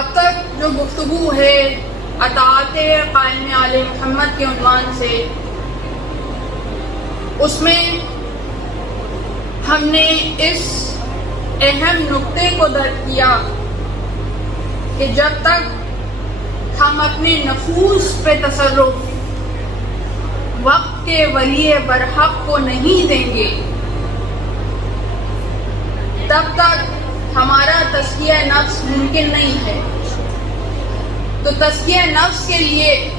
اب تک جو گفتگو ہے اطاعت قائم آل محمد کے عنوان سے، اس میں ہم نے اس اہم نقطے کو درک کیا کہ جب تک ہم اپنے نفوس پہ تصرف وقت کے ولی برحق کو نہیں دیں گے، تب تک ہمارا تزکیہ نفس ممکن نہیں ہے۔ تو تزکیہ نفس کے لیے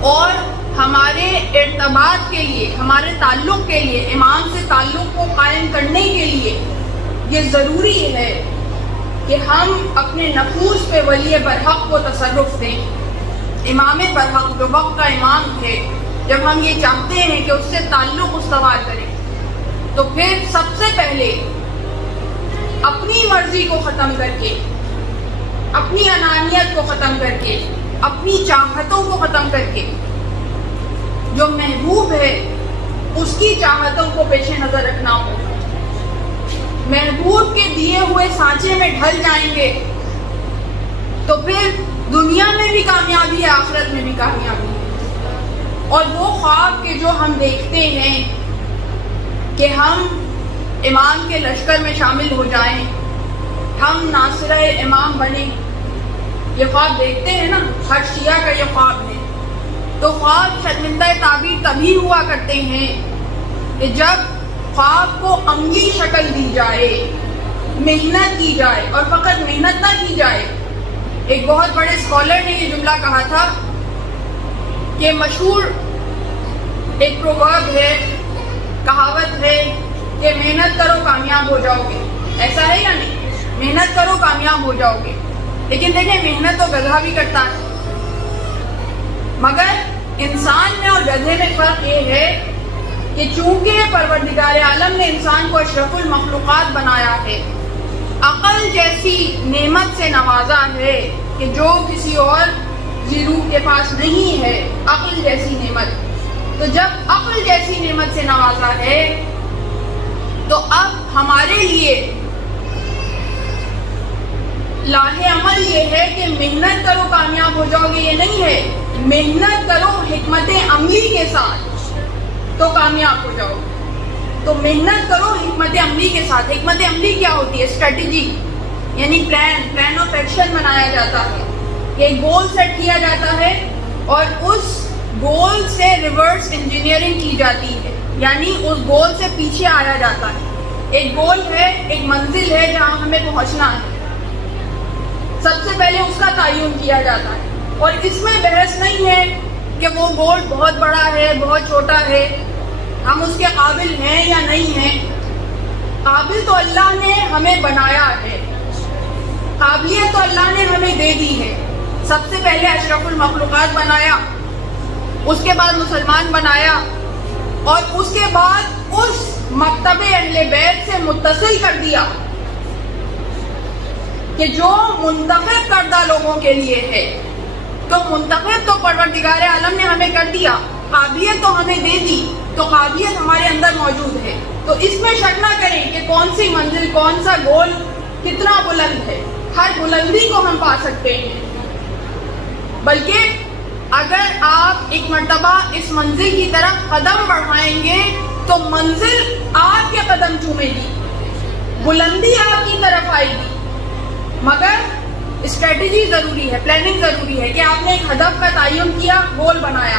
اور ہمارے ارتباط کے لیے، ہمارے تعلق کے لیے، امام سے تعلق کو قائم کرنے کے لیے یہ ضروری ہے کہ ہم اپنے نفوس پہ ولی برحق کو تصرف دیں۔ امام برحق جو وقت کا امام ہے، جب ہم یہ چاہتے ہیں کہ اس سے تعلق استوار کریں، تو پھر سب سے پہلے اپنی مرضی کو ختم کر کے، اپنی انانیت کو ختم کر کے، اپنی چاہتوں کو ختم کر کے، جو محبوب ہے اس کی چاہتوں کو پیش نظر رکھنا ہوگا۔ محبوب کے دیے ہوئے سانچے میں ڈھل جائیں گے تو پھر دنیا میں بھی کامیابی ہے، آخرت میں بھی کامیابی ہے۔ اور وہ خواب کے جو ہم دیکھتے ہیں کہ ہم امام کے لشکر میں شامل ہو جائیں، ہم ناصرہ امام بنیں، یہ خواب دیکھتے ہیں نا، ہر شیعہ کا یہ خواب ہے۔ تو خواب شرمندہ تعبیر تبھی ہوا کرتے ہیں کہ جب خواب کو عملی شکل دی جائے، محنت کی جائے، اور فقط محنت نہ کی جائے۔ ایک بہت بڑے اسکالر نے یہ جملہ کہا تھا کہ مشہور ایک پروورب ہے، کہاوت ہے کہ محنت کرو کامیاب ہو جاؤ گے۔ ایسا ہے یا نہیں؟ محنت کرو کامیاب ہو جاؤ گے، لیکن دیکھیں محنت تو گدھا بھی کرتا ہے، مگر انسان میں اور گدھے میں فرق یہ ہے کہ چونکہ پروردگار عالم نے انسان کو اشرف المخلوقات بنایا ہے، عقل جیسی نعمت سے نوازا ہے کہ جو کسی اور ذی-روح کے پاس نہیں ہے، عقل جیسی نعمت۔ تو جب عقل جیسی نعمت سے نوازا ہے تو اب ہمارے لیے لاہ عمل یہ ہے کہ محنت کرو کامیاب ہو جاؤ گے، یہ نہیں ہے، محنت کرو حکمت عملی کے ساتھ تو کامیاب ہو جاؤ گے۔ تو محنت کرو حکمت عملی کے ساتھ۔ حکمت عملی کیا ہوتی ہے؟ اسٹریٹجی، یعنی پلان آف ایکشن بنایا جاتا ہے، ایک گول سیٹ کیا جاتا ہے اور اس گول سے ریورس انجینئرنگ کی جاتی ہے، یعنی اس گول سے پیچھے آیا جاتا ہے۔ ایک گول ہے، ایک منزل ہے جہاں ہمیں پہنچنا ہے، سب سے پہلے اس کا تعین کیا جاتا ہے، اور اس میں بحث نہیں ہے کہ وہ گول بہت بڑا ہے، بہت چھوٹا ہے، ہم اس کے قابل ہیں یا نہیں ہیں۔ قابل تو اللہ نے ہمیں بنایا ہے، قابلیت تو اللہ نے ہمیں دے دی ہے۔ سب سے پہلے اشرف المخلوقات بنایا، اس کے بعد مسلمان بنایا، اور اس کے بعد اس مکتب اہل بیت سے متصل کر دیا کہ جو منتخب کردہ لوگوں کے لیے ہے۔ تو منتخب تو پروردگار عالم نے ہمیں کر دیا، قابلیت تو ہمیں دے دی، تو قابلیت ہمارے اندر موجود ہے۔ تو اس میں شک نہ کریں کہ کون سی منزل، کون سا گول کتنا بلند ہے، ہر بلندی کو ہم پا سکتے ہیں، بلکہ اگر آپ ایک مرتبہ اس منزل کی طرف قدم بڑھائیں گے تو منزل آپ کے قدم چومے گی، بلندی آپ کی طرف آئے گی، مگر اسٹریٹجی ضروری ہے، پلاننگ ضروری ہے کہ آپ نے ایک ہدف کا تعین کیا، گول بنایا۔